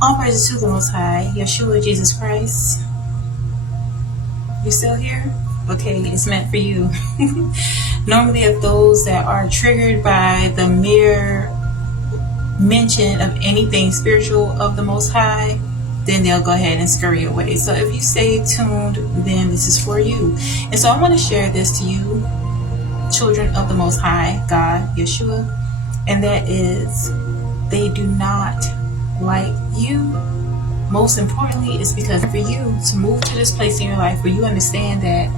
All praises to the Most High, Yeshua, Jesus Christ. You still here? Okay, it's meant for you. Normally, if those that are triggered by the mere mention of anything spiritual of the Most High, then they'll go ahead and scurry away. So if you stay tuned, then this is for you. And so I want to share this to you, children of the Most High, God, Yeshua, and that is, they do not like you. Most importantly, it's because for you to move to this place in your life where you understand that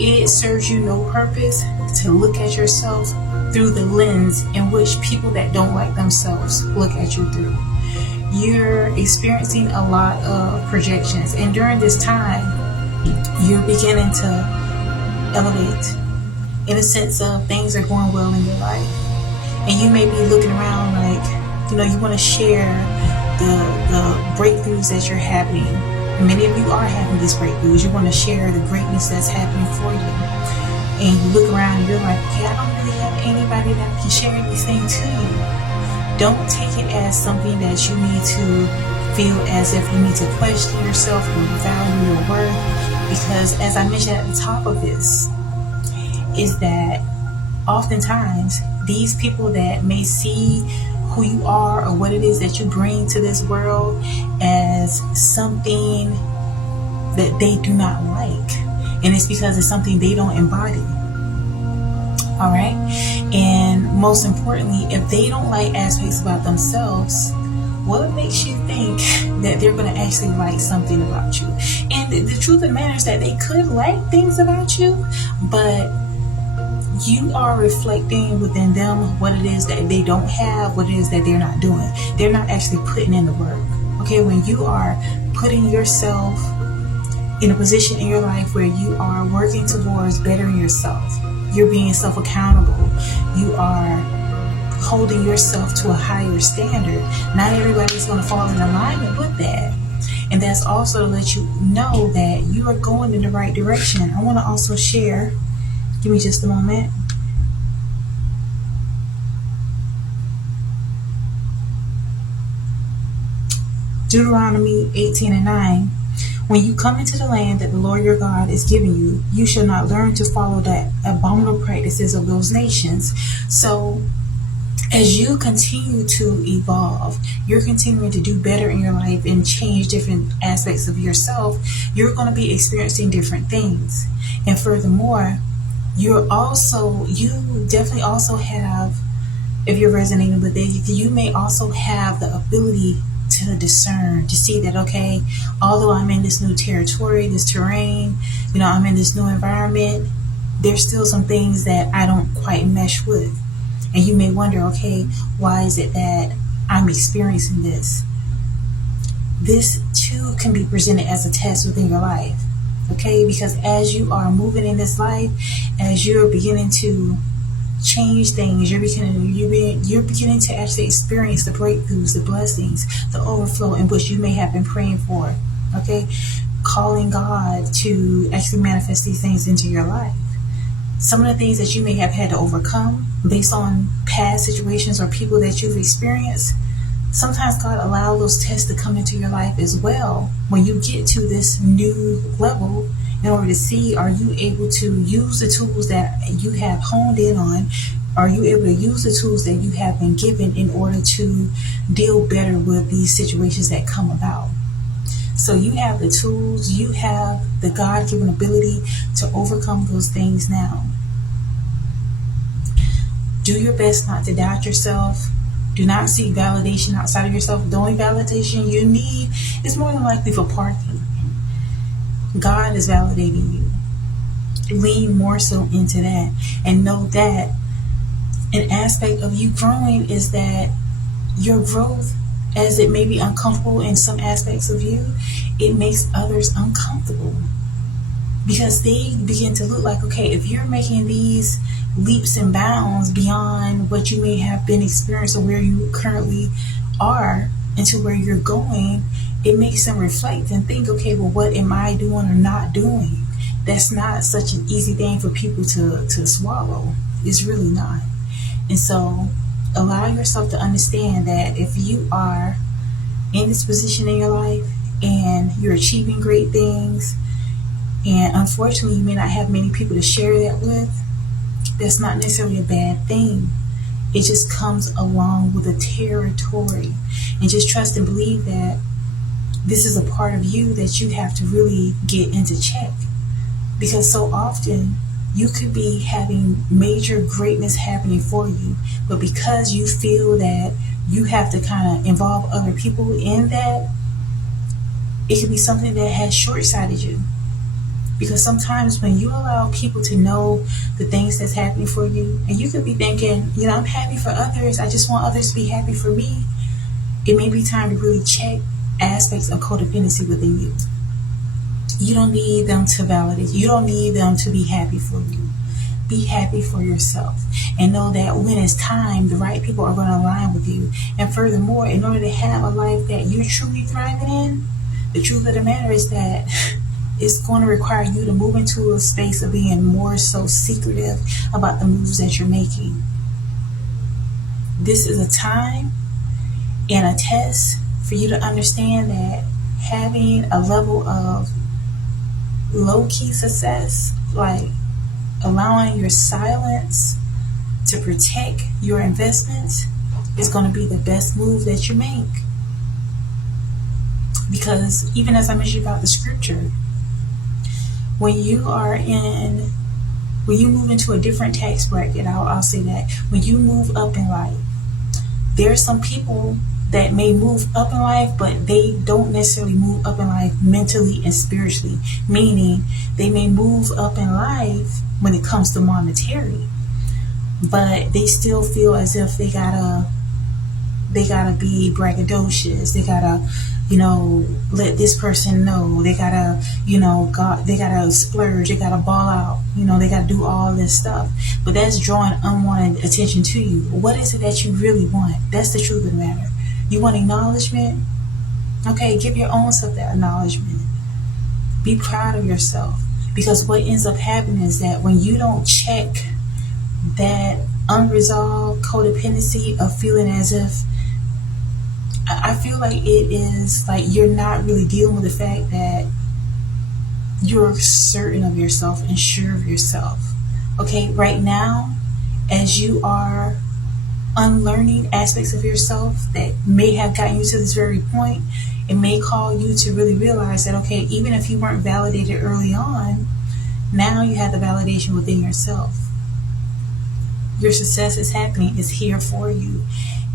it serves you no purpose to look at yourself through the lens in which people that don't like themselves look at you through. You're experiencing a lot of projections, and during this time, you're beginning to elevate in a sense of things are going well in your life. And you may be looking around like, you want to share the breakthroughs that you're having. Many of you are having these breakthroughs. You want to share the greatness that's happening for you. And you look around and you're like, okay, I don't really have anybody that can share anything to you. Don't take it as something that you need to feel as if you need to question yourself or value your worth. Because as I mentioned at the top of this, is that oftentimes these people that may see who you are or what it is that you bring to this world as something that they do not like, and it's because it's something they don't embody. All right, and most importantly, if they don't like aspects about themselves, what makes you think that they're going to actually like something about you? And the truth of the matter is that they could like things about you, but you are reflecting within them what it is that they don't have, what it is that they're not doing. They're not actually putting in the work. Okay, when you are putting yourself in a position in your life where you are working towards bettering yourself, you're being self-accountable, you are holding yourself to a higher standard, not everybody's going to fall in alignment with that. And that's also to let you know that you are going in the right direction. I want to also share, give me just a moment. Deuteronomy 18:9. When you come into the land that the Lord your God is giving you, you shall not learn to follow the abominable practices of those nations. So as you continue to evolve, you're continuing to do better in your life and change different aspects of yourself, you're going to be experiencing different things. And furthermore, you definitely also have, if you're resonating with it, you may also have the ability to discern, to see that, okay, although I'm in this new territory, this terrain, I'm in this new environment, there's still some things that I don't quite mesh with. And you may wonder, okay, why is it that I'm experiencing this? This too can be presented as a test within your life. Okay, because as you are moving in this life, as you're beginning to change things, you're beginning to actually experience the breakthroughs, the blessings, the overflow in which you may have been praying for. Okay, calling God to actually manifest these things into your life. Some of the things that you may have had to overcome based on past situations or people that you've experienced, sometimes God allows those tests to come into your life as well when you get to this new level, in order to see, are you able to use the tools that you have honed in on? Are you able to use the tools that you have been given in order to deal better with these situations that come about? So you have the tools, you have the God-given ability to overcome those things now. Do your best not to doubt yourself. Do not seek validation outside of yourself. The only validation you need is more than likely for parking. God is validating you. Lean more so into that, and know that an aspect of you growing is that your growth, as it may be uncomfortable in some aspects of you, it makes others uncomfortable, because they begin to look like, okay, if you're making these leaps and bounds beyond what you may have been experiencing, or where you currently are into where you're going, it makes them reflect and think, okay, well, what am I doing or not doing? That's not such an easy thing for people to swallow. It's really not. And so allow yourself to understand that if you are in this position in your life and you're achieving great things, and unfortunately you may not have many people to share that with, that's not necessarily a bad thing. It just comes along with the territory. And just trust and believe that this is a part of you that you have to really get into check. Because so often you could be having major greatness happening for you, but because you feel that you have to kind of involve other people in that, it could be something that has short-sighted you. Because sometimes when you allow people to know the things that's happening for you, and you could be thinking, I'm happy for others, I just want others to be happy for me, it may be time to really check aspects of codependency within you. You don't need them to validate you. You don't need them to be happy for you. Be happy for yourself. And know that when it's time, the right people are going to align with you. And furthermore, in order to have a life that you're truly thriving in, the truth of the matter is that it's going to require you to move into a space of being more so secretive about the moves that you're making. This is a time and a test for you to understand that having a level of low-key success, like allowing your silence to protect your investments, is going to be the best move that you make. Because even as I mentioned about the scripture, when you move into a different tax bracket, I'll say that when you move up in life, there are some people that may move up in life, but they don't necessarily move up in life mentally and spiritually. Meaning, they may move up in life when it comes to monetary, but they still feel as if they gotta be braggadocious. They gotta, let this person know. They gotta, they gotta splurge. They gotta ball out. They gotta do all this stuff. But that's drawing unwanted attention to you. What is it that you really want? That's the truth of the matter. You want acknowledgement? Okay, give your own self that acknowledgement. Be proud of yourself. Because what ends up happening is that when you don't check that unresolved codependency of feeling as if, I feel like it is like you're not really dealing with the fact that you're certain of yourself and sure of yourself. Okay, right now, as you are unlearning aspects of yourself that may have gotten you to this very point, it may call you to really realize that, okay, even if you weren't validated early on, now you have the validation within yourself. Your success is happening, it's here for you.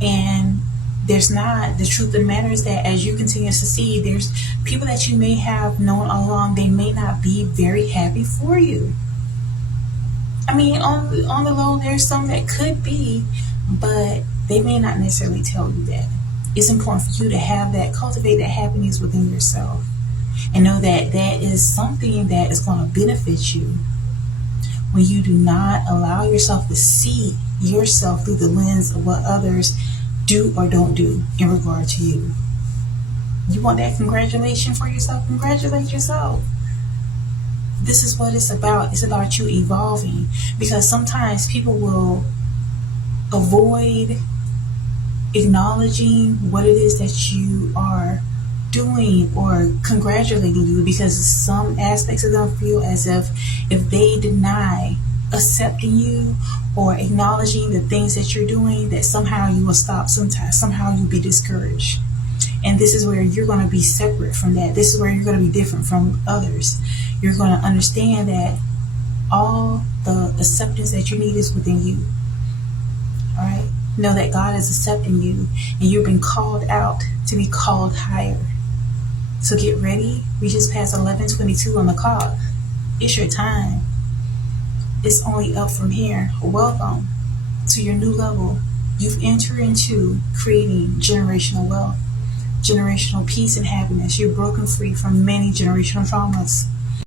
And the truth of the matter is that as you continue to succeed, there's people that you may have known all along, they may not be very happy for you. I mean, on the low, there's some that could be, but they may not necessarily tell you that. It's important for you to have that, cultivate that happiness within yourself, and know that that is something that is going to benefit you when you do not allow yourself to see yourself through the lens of what others do or don't do in regard to you. You want that congratulation for yourself? Congratulate yourself. This is what it's about. It's about you evolving, because sometimes people will avoid acknowledging what it is that you are doing or congratulating you, because some aspects of them feel as if they deny accepting you or acknowledging the things that you're doing, that somehow you will stop, somehow you'll be discouraged. And this is where you're going to be separate from that. This is where you're going to be different from others. You're going to understand that all the acceptance that you need is within you. All right? Know that God is accepting you, and you've been called out to be called higher. So get ready. We just passed 11:22 on the clock. It's your time. It's only up from here. Welcome to your new level. You've entered into creating generational wealth, generational peace and happiness. You're broken free from many generational traumas.